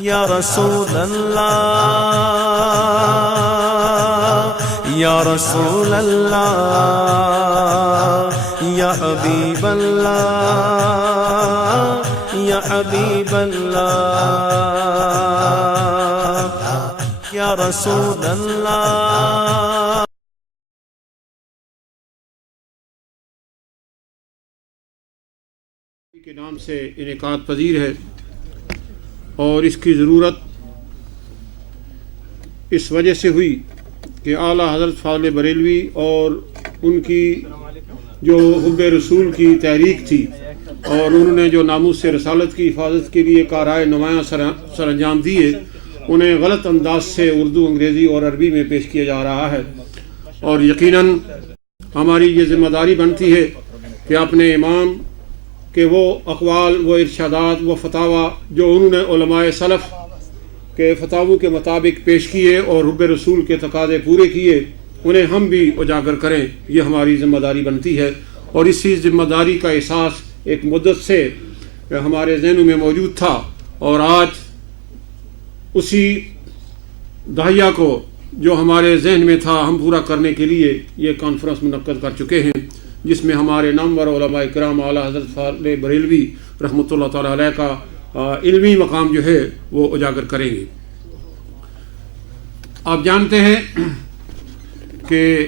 یا رسول اللہ یا رسول اللہ یا حبیب اللہ یا حبیب اللہ یا رسول اللہ. کے نام سے انعقاد پذیر ہے اور اس کی ضرورت اس وجہ سے ہوئی کہ اعلیٰ حضرت فاضل بریلوی اور ان کی جو حب رسول کی تحریک تھی اور انہوں نے جو ناموس رسالت کی حفاظت کے لیے کارائے نمایاں سر انجام دیے، انہیں غلط انداز سے اردو، انگریزی اور عربی میں پیش کیا جا رہا ہے. اور یقیناً ہماری یہ ذمہ داری بنتی ہے کہ اپنے امام کہ وہ اقوال، وہ ارشادات، وہ فتاویٰ جو انہوں نے علماء سلف کے فتاووں کے مطابق پیش کیے اور حب رسول کے تقاضے پورے کیے، انہیں ہم بھی اجاگر کریں. یہ ہماری ذمہ داری بنتی ہے اور اسی ذمہ داری کا احساس ایک مدت سے ہمارے ذہنوں میں موجود تھا اور آج اسی داہیہ کو جو ہمارے ذہن میں تھا ہم پورا کرنے کے لیے یہ کانفرنس منعقد کر چکے ہیں، جس میں ہمارے نامور علماء کرام اعلیٰ حضرت فاضل بریلوی رحمۃ اللہ تعالیٰ علیہ کا علمی مقام جو ہے وہ اجاگر کریں گے. آپ جانتے ہیں کہ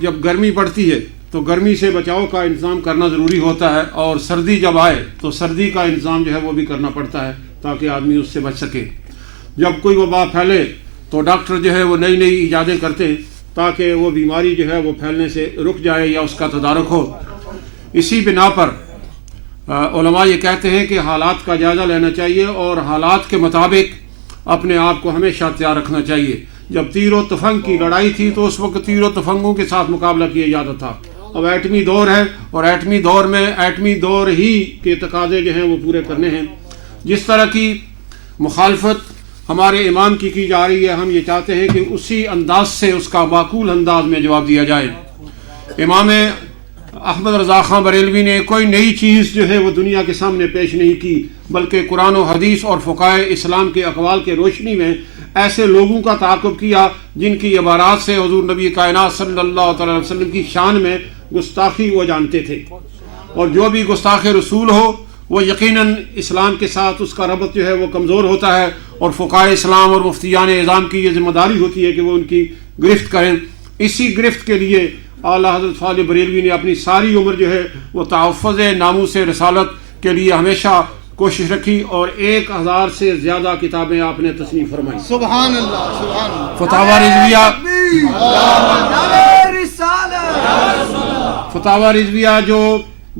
جب گرمی پڑتی ہے تو گرمی سے بچاؤ کا انتظام کرنا ضروری ہوتا ہے، اور سردی جب آئے تو سردی کا انتظام جو ہے وہ بھی کرنا پڑتا ہے تاکہ آدمی اس سے بچ سکے. جب کوئی وبا پھیلے تو ڈاکٹر جو ہے وہ نئی نئی ایجادیں کرتے ہیں تاکہ وہ بیماری جو ہے وہ پھیلنے سے رک جائے یا اس کا تدارک ہو. اسی بنا پر علماء یہ کہتے ہیں کہ حالات کا جائزہ لینا چاہیے اور حالات کے مطابق اپنے آپ کو ہمیشہ تیار رکھنا چاہیے. جب تیر و تفنگ کی لڑائی تھی تو اس وقت تیر و تفنگوں کے ساتھ مقابلہ کیا جاتا تھا. اب ایٹمی دور ہے اور ایٹمی دور میں ایٹمی دور ہی کے تقاضے جو ہیں وہ پورے کرنے ہیں. جس طرح کی مخالفت ہمارے امام کی جا رہی ہے، ہم یہ چاہتے ہیں کہ اسی انداز سے اس کا معقول انداز میں جواب دیا جائے. امام احمد رضا خان بریلوی نے کوئی نئی چیز جو ہے وہ دنیا کے سامنے پیش نہیں کی، بلکہ قرآن و حدیث اور فقہائے اسلام کے اقوال کے روشنی میں ایسے لوگوں کا تعاقب کیا جن کی عبارات سے حضور نبی کائنات صلی اللہ علیہ وسلم کی شان میں گستاخی وہ جانتے تھے. اور جو بھی گستاخ رسول ہو وہ یقیناً اسلام کے ساتھ اس کا ربط جو ہے وہ کمزور ہوتا ہے، اور فقہائے اسلام اور مفتیان اعظام کی یہ ذمہ داری ہوتی ہے کہ وہ ان کی گرفت کریں. اسی گرفت کے لیے اعلیٰ حضرت فاضل بریلوی نے اپنی ساری عمر جو ہے وہ تحفظ ناموس رسالت کے لیے ہمیشہ کوشش رکھی اور 1000 سے زیادہ کتابیں آپ نے تصنیف فرمائی. سبحان اللہ، سبحان اللہ. فتاوی رضویہ جو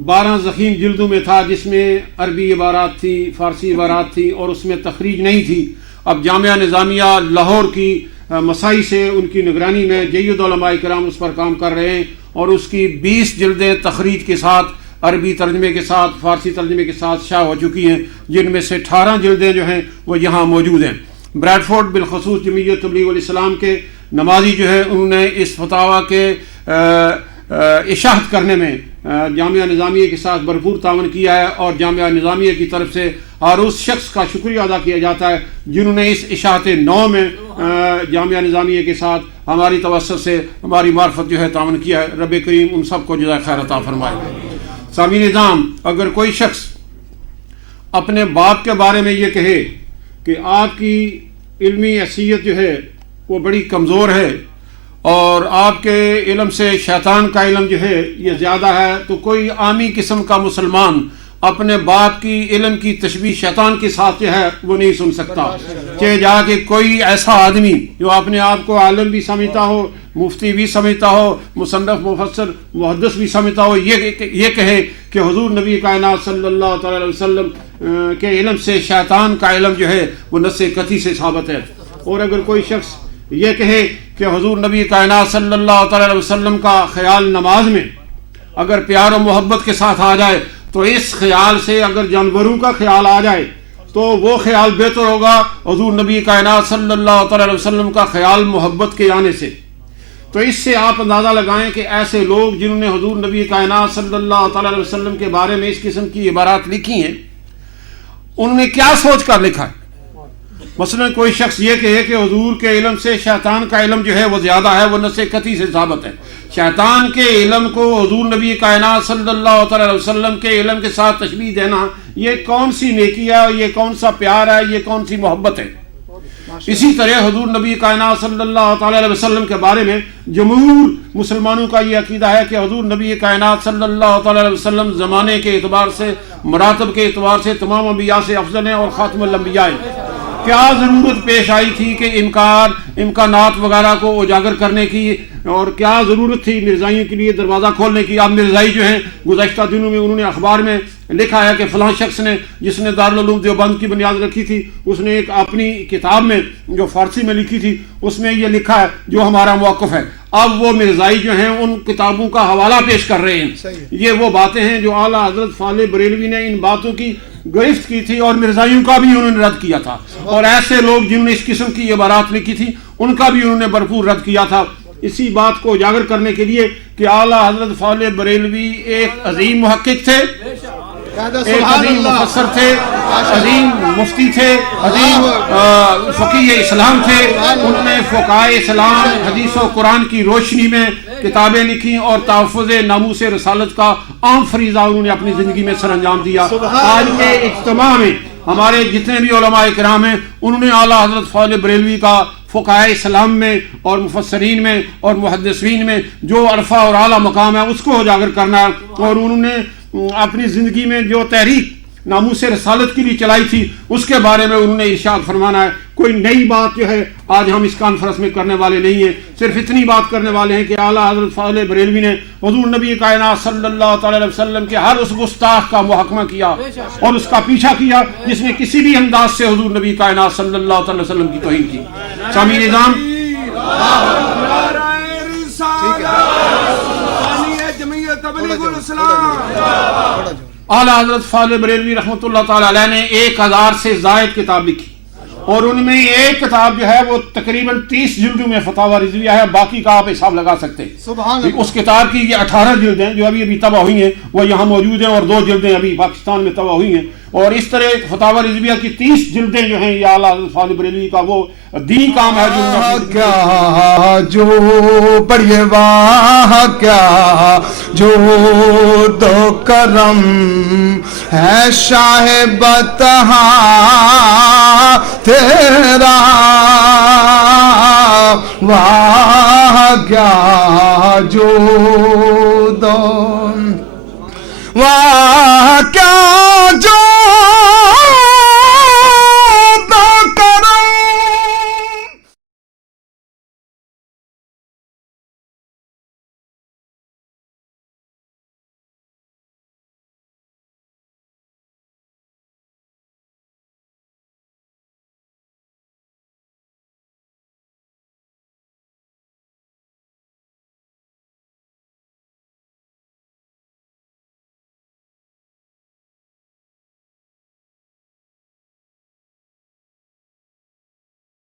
12 ضخیم جلدوں میں تھا، جس میں عربی عبارات تھی، فارسی عبارات تھی اور اس میں تخریج نہیں تھی. اب جامعہ نظامیہ لاہور کی مسائی سے ان کی نگرانی میں جید علماء کرام اس پر کام کر رہے ہیں اور اس کی 20 جلدیں تخریج کے ساتھ، عربی ترجمے کے ساتھ، فارسی ترجمے کے ساتھ شائع ہو چکی ہیں، جن میں سے 18 جلدیں جو ہیں وہ یہاں موجود ہیں. بریڈفورڈ بالخصوص جمعیت تبلیغ الاسلام کے نمازی جو ہے انہوں نے اس فتاوی کے اشاعت کرنے میں جامعہ نظامیہ کے ساتھ بھرپور تعاون کیا ہے، اور جامعہ نظامیہ کی طرف سے اور اس شخص کا شکریہ ادا کیا جاتا ہے جنہوں نے اس اشاعت نو میں جامعہ نظامیہ کے ساتھ ہماری توسط سے ہماری معرفت جو ہے تعاون کیا ہے. رب کریم ان سب کو جزائے خیر عطا فرمائے. سامعین نظام، اگر کوئی شخص اپنے باپ کے بارے میں یہ کہے کہ آپ کی علمی حیثیت جو ہے وہ بڑی کمزور ہے اور آپ کے علم سے شیطان کا علم جو ہے یہ زیادہ ہے، تو کوئی عامی قسم کا مسلمان اپنے باپ کی علم کی تشبیہ شیطان کے ساتھ جو ہے وہ نہیں سن سکتا. کہ جا کے کوئی ایسا آدمی جو اپنے آپ کو عالم بھی سمجھتا ہو، مفتی بھی سمجھتا ہو، مصنف، مفسر، محدث بھی سمجھتا ہو، یہ کہے کہ حضور نبی کائنات صلی اللہ علیہ وسلم کے علم سے شیطان کا علم جو ہے وہ نص قطعی سے ثابت ہے. اور اگر کوئی شخص یہ کہے کہ حضور نبی کائنات صلی اللہ علیہ وسلم کا خیال نماز میں اگر پیار و محبت کے ساتھ آ جائے تو اس خیال سے اگر جانوروں کا خیال آ جائے تو وہ خیال بہتر ہوگا حضور نبی کائنات صلی اللہ علیہ وسلم کا خیال محبت کے آنے سے. تو اس سے آپ اندازہ لگائیں کہ ایسے لوگ جنہوں نے حضور نبی کائنات صلی اللہ علیہ وسلم کے بارے میں اس قسم کی عبارات لکھی ہیں، انہوں نے کیا سوچ کر لکھا ہے؟ مثلا کوئی شخص یہ کہے کہ حضور کے علم سے شیطان کا علم جو ہے وہ زیادہ ہے، وہ نص قطعی سے ثابت ہے۔ شیطان کے علم کو حضور نبی کائنات صلی اللہ تعالی علیہ وسلم کے علم کے ساتھ تشبیہ دینا، یہ کون سی نیکی ہے، یہ کون سا پیار ہے، یہ کون سی محبت ہے؟ اسی طرح حضور نبی کائنات صلی اللہ تعالی علیہ وسلم کے بارے میں جمہور مسلمانوں کا یہ عقیدہ ہے کہ حضور نبی کائنات صلی اللہ تعالی علیہ وسلم زمانے کے اعتبار سے، مراتب کے اعتبار سے تمام انبیاء سے افضل ہیں اور خاتم الانبیاء ہیں۔ کیا ضرورت پیش آئی تھی کہ امکانات وغیرہ کو اجاگر کرنے کی، اور کیا ضرورت تھی مرزائیوں کے لیے دروازہ کھولنے کی؟ اب مرزائی جو ہیں گزشتہ دنوں میں انہوں نے اخبار میں لکھا ہے کہ فلاں شخص نے، جس نے دارالعلوم دیوبند کی بنیاد رکھی تھی، اس نے ایک اپنی کتاب میں جو فارسی میں لکھی تھی اس میں یہ لکھا ہے جو ہمارا موقف ہے۔ اب وہ مرزائی جو ہیں ان کتابوں کا حوالہ پیش کر رہے ہیں۔ یہ وہ باتیں ہیں جو اعلیٰ حضرت فاضل بریلوی نے ان باتوں کی گرفت کی تھی، اور مرزائیوں کا بھی انہوں نے رد کیا تھا، اور ایسے لوگ جنہوں نے اس قسم کی عبارات لکھی تھی ان کا بھی انہوں نے بھرپور رد کیا تھا۔ اسی بات کو اجاگر کرنے کے لیے کہ اعلیٰ حضرت فاضل بریلوی ایک عظیم محقق تھے، ایک عظیم مفسر تھے، عظیم مفتی تھے، عظیم فقیہ اسلام تھے۔ انہوں نے فقہائے اسلام حدیث و قرآن کی روشنی میں کتابیں لکھی، اور تحفظ ناموس رسالت کا عام فریضہ انہوں نے اپنی زندگی میں سر انجام دیا۔ آج کے اجتماع میں ہمارے جتنے بھی علماء کرام ہیں انہوں نے اعلیٰ حضرت فاضل بریلوی کا فقہائے اسلام میں اور مفسرین میں اور محدثین میں جو عرفہ اور اعلیٰ مقام ہے اس کو اجاگر کرنا ہے، اور انہوں نے اپنی زندگی میں جو تحریک ناموس رسالت کے لیے چلائی تھی اس کے بارے میں انہوں نے ارشاد فرمانا ہے۔ کوئی نئی بات جو ہے آج ہم اس کانفرنس میں کرنے والے نہیں ہیں، صرف اتنی بات کرنے والے ہیں کہ اعلیٰ حضرت فاضل بریلوی نے حضور نبی کائنات صلی اللہ تعالی علیہ وسلم کے ہر اس گستاخ کا محاکمہ کیا اور اس کا پیچھا کیا جس نے کسی بھی انداز سے حضور نبی کائنات صلی اللہ تعالی وسلم کی توہین کی۔ سامعین نظام، اعلیٰ حضرت فاضل بریلوی رحمۃ اللہ تعالی علیہ نے 1000 سے زائد کتاب لکھی، اور ان میں ایک کتاب جو ہے وہ تقریباً 30 جلدوں میں فتاوی رضویہ ہے، باقی کا آپ حساب لگا سکتے ہیں۔ اس کتاب کی یہ 18 جلدیں جو ابھی طبع ہوئی ہیں وہ یہاں موجود ہیں، اور 2 جلدیں ابھی پاکستان میں طبع ہوئی ہیں، اور اس طرح فتاوی رضویہ کی 30 جلدیں جو ہیں یہ اعلیٰ حضرت فاضل بریلوی کا وہ دینی کام ہے کیا جو پڑھیے واہ کیا جو دو کرم ہے شاہ بتہا تیرا، واہ کیا جو دو، واہ کیا